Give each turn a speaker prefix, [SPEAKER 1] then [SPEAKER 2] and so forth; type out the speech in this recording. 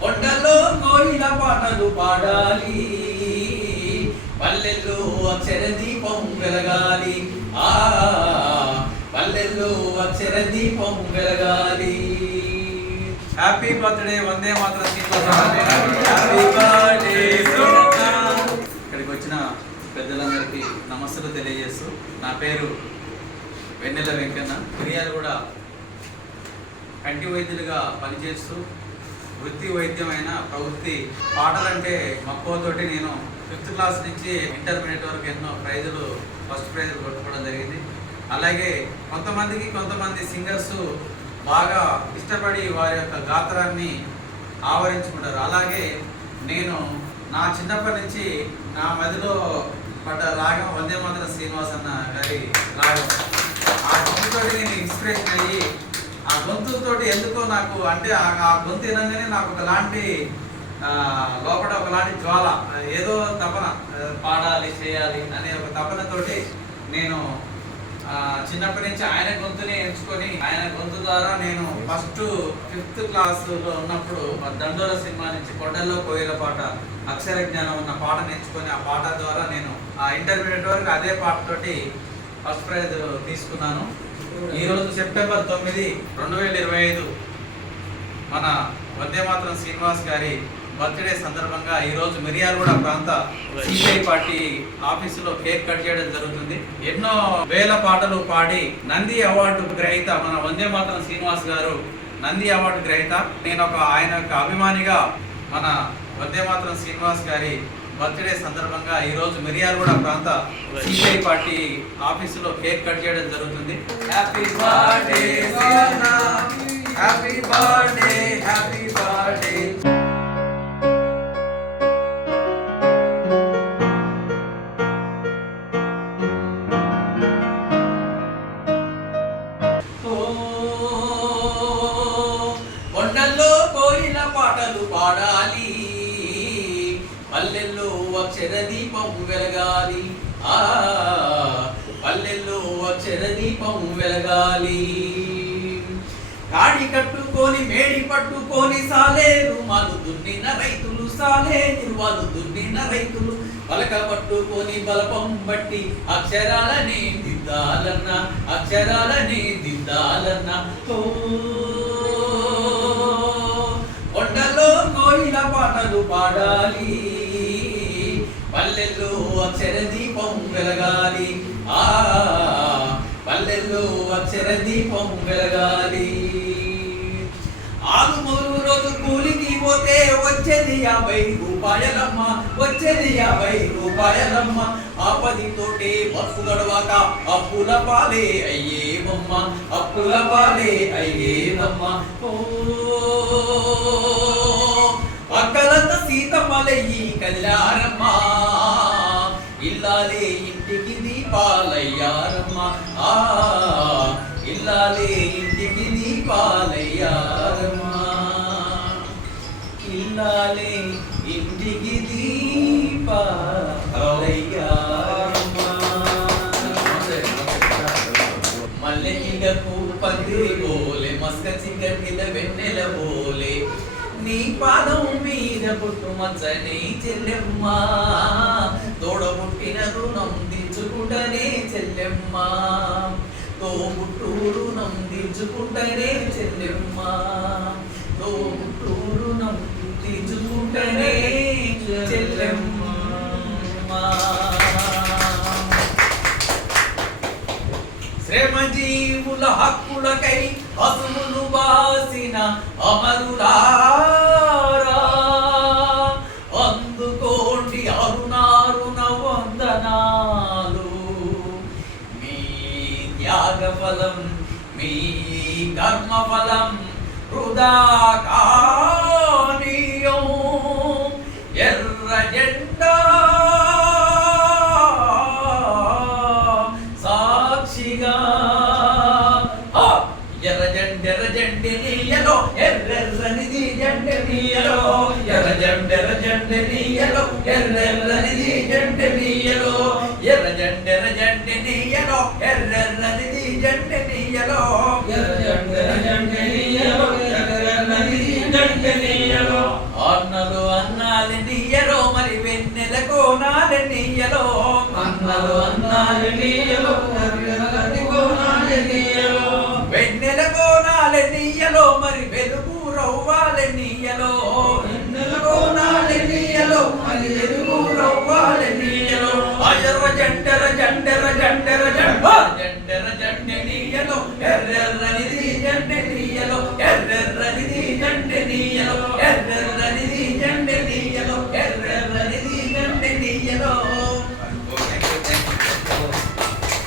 [SPEAKER 1] కొండలో కోయిల పాటలు పాడాలి. పల్లెల్లో అక్షర దీపం వెలగాలి. ఆ పల్లెల్లో అక్షర దీపం వెలగాలి. హ్యాపీ బర్త్డే వందే మాత్రం హ్యాపీ బర్త్డే ఇక్కడికి వచ్చిన పెద్దలందరికీ నమస్సులు తెలియజేస్తూ నా పేరు వెన్నెల వెంకన్న. మిరియాలు కూడా కంటి వైద్యులుగా పనిచేస్తూ వృత్తి వైద్యమైన ప్రవృత్తి పాటలంటే మక్కువతోటి నేను ఫిఫ్త్ క్లాస్ నుంచి ఇంటర్మీడియట్ వరకు ఎన్నో ప్రైజులు ఫస్ట్ ప్రైజులు కొట్టుకోవడం జరిగింది. అలాగే కొంతమందికి కొంతమంది సింగర్స్ బాగా ఇష్టపడి వారి యొక్క గాత్రాన్ని ఆవరించుకుంటారు. అలాగే నేను నా చిన్నప్పటి నుంచి నా మదిలో పడ్డ రాగం వందే మాత్రం శ్రీనివాస్ అన్న గారి రాగం. ఆ గొంతుతో నేను ఇన్స్పిరేషన్ అయ్యి గొంతుతో ఎందుకో నాకు అంటే ఆ గొంతు వినగానే నాకు ఒకలాంటి లోపల ఒకలాంటి జ్వాల ఏదో తపన పాడాలి చేయాలి అనే ఒక తపనతోటి నేను చిన్నప్పటి నుంచి ఆయన గొంతుని ఎంచుకొని ఆయన గొంతు ద్వారా నేను ఫస్ట్ ఫిఫ్త్ క్లాస్లో ఉన్నప్పుడు మా దండోర సినిమా నుంచి కొండల్లో కోయిల పాట అక్షర జ్ఞానం ఉన్న పాటను ఎంచుకొని ఆ పాట ద్వారా నేను ఆ ఇంటర్మీడియట్ వరకు అదే పాటతోటి ఫస్ట్ ప్రైజ్ తీసుకున్నాను. ఈరోజు సెప్టెంబర్ తొమ్మిది రెండు వేల ఇరవై ఐదు. మన వందేమాతరం శ్రీనివాస్ గారి బర్త్డే సందర్భంగా ఈరోజు మిర్యాలగూడ ప్రాంత సిపిఐ పార్టీ ఆఫీసులో కేక్ కట్ చేయడం జరుగుతుంది. ఎన్నో వేల పాటలు పాడి నంది అవార్డు గ్రహీత మన వందే మాత్రం శ్రీనివాస్ గారు నంది అవార్డు గ్రహీత. నేను ఒక ఆయన యొక్క అభిమానిగా మన వందేమాతరం శ్రీనివాస్ గారి బర్త్డే సందర్భంగా ఈ రోజు మిర్యాలగూడ ప్రాంత సిపిఐ పార్టీ ఆఫీసులో కేక్ కట్ చేయడం జరుగుతుంది. Happy birthday happy birthday happy birthday పాటలు పాడాలి. పల్లెల్లో వెలగాలి. ఆ పల్లెల్లో అక్షర వెలగాలి. కాడి కట్టుకొని మేడి పట్టుకొని సాలేరు. మాలు దున్నిన రైతులు సాలేరు. వాళ్ళు దున్నిన రైతులు పలక పట్టుకొని బలపం బట్టి అక్షరాలని దిద్దాలన్న అక్షరాలని దిద్దాలన్న. కొండలో కోయిల పాటలు పాడాలి. అక్షర దీపం వెలగాలి. ఆ పల్లెల్లో అక్షర దీపం వెలగాలి. ఆరు మూడు రోజు కూలికి పోతే వచ్చేది యాభై రూపాయలమ్మ వచ్చేది యాభై రూపాయలమ్మ. ఆపది తోటే బస్సు గడవాక అప్పుల పాలే అయ్యేవమ్మ అప్పుల పాలే అయ్యేవమ్మ ఓ అక్కలంత సీతమ్మలయ్యి కదిలారమ్మా. ఇల్లాలే ఇంటికి దీపాలయ్యారమ్మా ఆ ఇల్లాలే ఇంటికి దీపాలయ్యారమ్మా ఇల్లాలే ఇంటికి దీపాలయ్యారమ్మా మల్లె తీగకు పందిరి బోలే మస్క చిక్కటిల వెన్నెల బోలే నీ పాదం మీద పుట్టు మచ్చని చెల్లెమ్మ. తోడబుట్టిన రుణం దించుకుంటనే చెల్లెమ్మ. తోబుట్టు రుణం దించుకుంటనే చెల్లెమ్మ. తోబుట్టు రుణం దించుకుంటనే చెల్లెమ్మ. శ్రమజీవుల హక్కులకై అసుములు బాసిన అమరులా యాగఫలం మీ కర్మఫలం వృధా కానీయం ఎర్ర జెండా సాక్షిగా. ఆ! ఎర్ర జెండెర్ర జెండె నీయలో ఎర్రెర్రనిది జెండె నీయలో. ఎర్ర జెండెర్ర జెండె నీయలో ఎర్రెర్ర అన్నలు అన్నాలెండియలో మరి వెన్నెలకు
[SPEAKER 2] నాలెండియలో అన్నలు అన్నాలెండియలో
[SPEAKER 1] వెన్నెలకు నాలెండియలో మరి వెలుగు రవ్వాలెండియలో